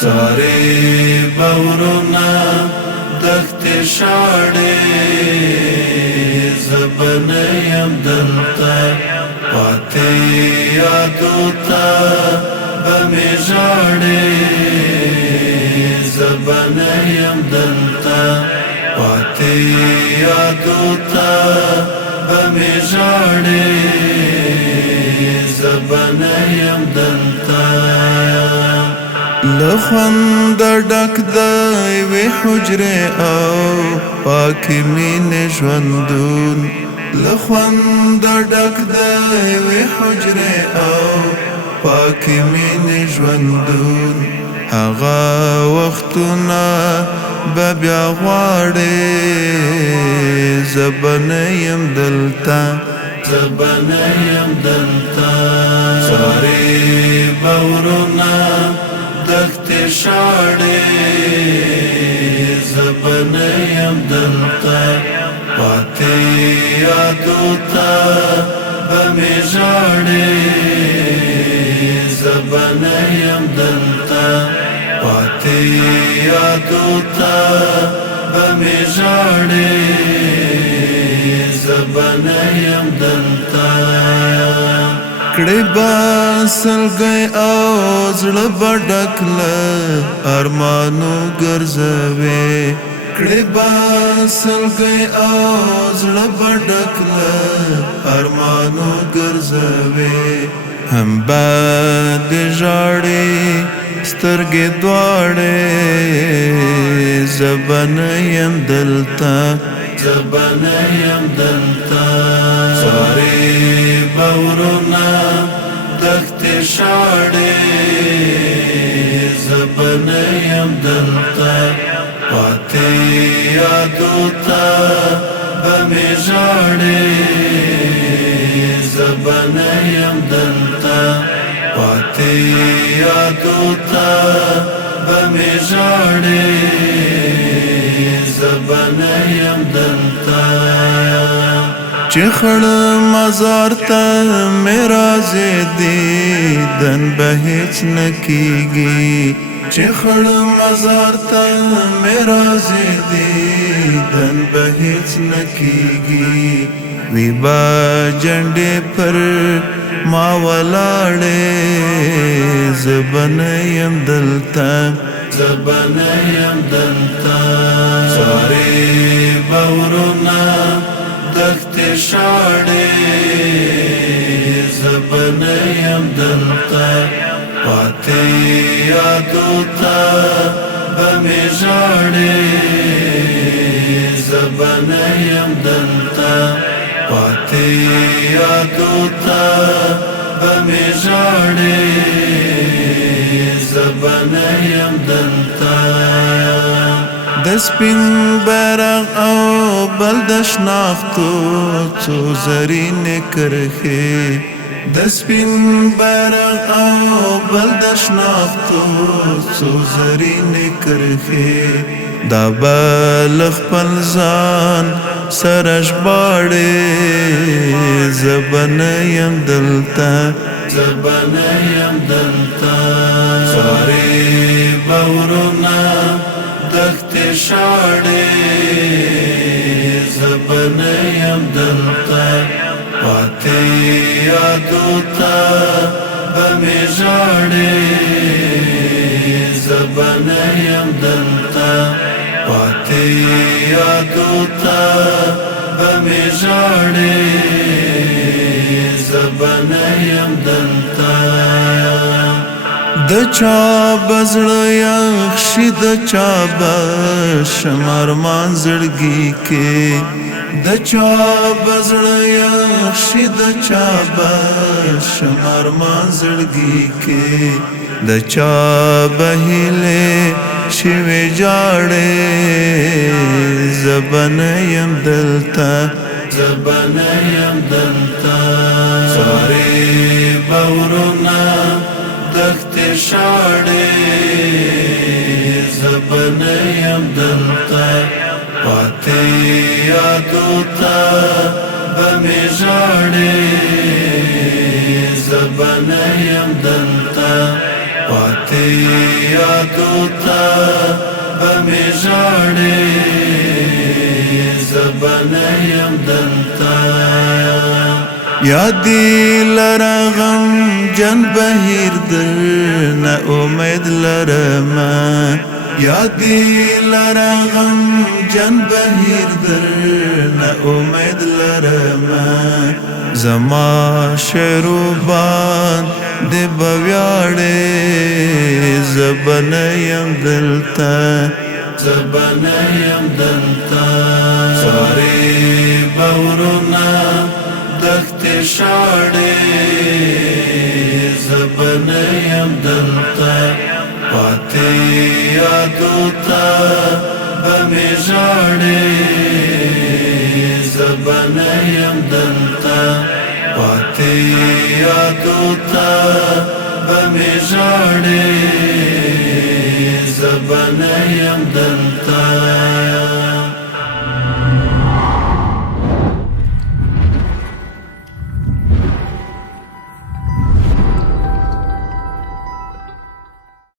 څارې بورونه دښتې شاړې زه به نه یم دلته پاتې یادو ته به مې ژاړې زه به نه یم دلته پاتې یادو ته به مې ژاړې زه به نه یم دلته له خونده ډک د یوې حجرې او پاکې مینې ژوندون له خونده ډک د یوې حجرې او پاکې مینې ژوندون هغه وختونه به بیا غواړې زه به نه یم دلته زه به نه یم دلته څارې بورونه دښتې شاړې زه به نه یم دلته پاتې یادو ته به مې ژاړې زه به نه یم دلته پاتې یادو ته به مې ژاړې زه به نه یم دلته کړې به سلګۍ او زړه به ډک له ارمانو ګرځوې کړې به سلګۍ او زړه به ډک له ارمانو ګرځوې هم به دې ژاړې سترګې دواړې زه به نه یم دلته زه به نه یم دلته څارې بورونه دښتې شاړې زه به نه یم دلته پاتې یادو ته به مې ژاړې زه به نه یم دلته پاتې یادو ته به مې ژاړې زه به نه یم دلته چې خړ مزار ته مې راځې دیدن به هېڅ نه کېږي چې خړ مزار ته مې راځې دیدن به هېڅ نه کېږي وی به جنډې پر ما ولاړې زه به نه یم دلته زه به نه یم دلته څارې بورونه دښتې شاړې زه به نه یم دلته پاتې یادو ته به مې ژاړې زه به نه یم دلته پاتې یادو ته به مې ژاړې زه به نه یم دلته د سپین بیرغ او بل د شناختو څو زرینې کرښې د سپین بیرغ او بل د شناختو څو زرینې کرښې دا به له خپل ځان سره ژباړې زه به نه یم دلته زه به نه یم دلته څارې بورونه دښتې شاړې زه به نه یم دلته پاتې یادو ته به مې ژاړې زه به نه یم دلته پاتې یادو ته به مې ژاړې زه به نه یم دلته د چا بزړه یخ شي د چا به شمارمان زړګي کې د چا بزړه یخ شي د چا به شمارمان زړګي کې د چا به هیلې شوې جاړې زه به نه یم دلته زه به نه یم دلته څارې بورونه دښتې شاړې زه به نه یم دلته پاتې یادو ته به مې ژاړې زه به نه یم دلته پاتے یادو تا بمی جاڑے زبنیم دلتا یادی لرغم جن بهیر در نا امید لرما یادی لرغم جن بهیر در نا امید لرما زما شروبان دی بویاڑے زبنیم دلتا زبنیم دلتا ساری بورونا دخت شاڑے زبنیم دلتا پاتے یادو تا بمی جاڑے زبنیم دلتا پاتے یادو تا بمی جاڑے زبنیم دلتا